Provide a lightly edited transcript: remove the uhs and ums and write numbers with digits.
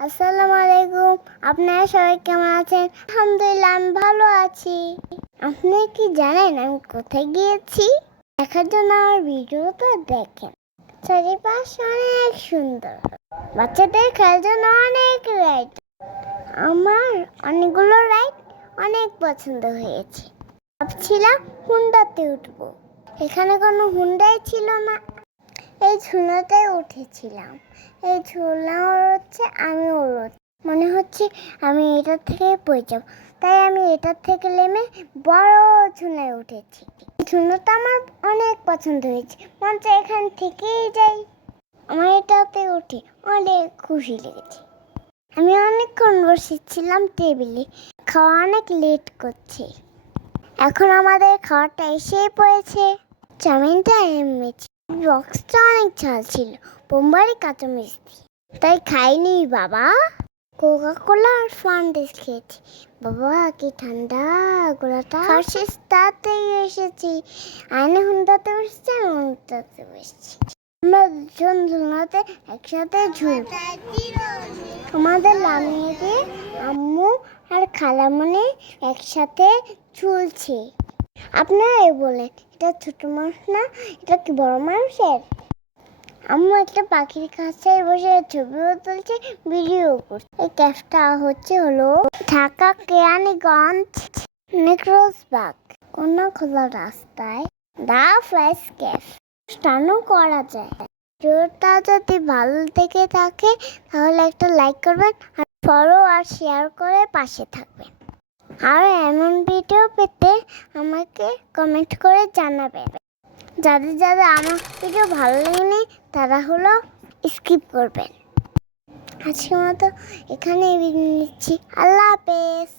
আসসালামু আলাইকুম। আপনারা সবাই কেমন আছেন? আলহামদুলিল্লাহ আমি ভালো আছি। আপনি কি জানেন আমি কোথায় গিয়েছি? দেখার জন্য আমার ভিডিওটা দেখেন। চারিপাশ অনেক সুন্দর, বাচ্চাদের খেলার জন্য অনেক রাইড। আমার অনেকগুলো রাইড অনেক পছন্দ হয়েছে। ভাবছিলাম হুন্ডাতে উঠবো, এখানে কোনো হুন্ডাই ছিল না। এই ঝুলাতে উঠেছিলাম। এই ঝুলা উড়ছে, আমি উড়ছি। মনে হচ্ছে আমি এটার থেকে পড়ে যাব, তাই আমি এটার থেকে নেমে বড় ঝুলায় উঠেছি। ঝুলাটা আমার অনেক পছন্দ হয়েছে, মনে হচ্ছে এখান থেকেই যাই। আমার এটাতে উঠে অনেক খুশি লেগেছে। আমি অনেকক্ষণ বসেছিলাম টেবিলে, খাওয়া অনেক লেট করছে। এখন আমাদের খাওয়াটা এসেই পড়েছে। চাউমিনটা এনেছি, বক্সটা অনেক ঝাল ছিল, বোম্বাই কাঁচা মিষ্টি, তাই খাইনি বাবা। কোকা কোলা আর ফান্ডিস খেয়েছি। বাবা কি ঠান্ডা গোলাটা। হার্শিস তাতেই এসেছি, আয়না হুন্ডাতে বসেছি, আমি হুন্ডাতে বসেছি। আমরা দুজন ঝুলাতে একসাথে ঝুল। আমাদের নামিয়ে দিয়ে আম্মু আর খালামণি একসাথে ঝুলছে। আপনারাই বলেন, এটা ছোট মানুষ না, এটা কি বড় মানুষের? আম্মু একটা পাখির কাছে বসে ছবিও তুলছে, ভিডিও করছে। এই ক্যাফটা হলো ঢাকা কেরানীগঞ্জ নেক্রোসবাগ কোনা খোলা রাস্তায় দা ফ্রেশ ক্যাফ স্টানও করা যায়। ভিডিওটা যদি ভালো থেকে থাকে তাহলে একটা লাইক করবেন, আর ফলো আর শেয়ার করে পাশে থাকবেন। আর এমন ভিডিও পেতে আমাকে কমেন্ট করে জানাবেন। যাদের আমার ভিডিও ভালো লাগেনি তারা হলো স্কিপ করবেন। আজকের মতো এখানেই বিদায় নিচ্ছি। আল্লাহ হাফেজ।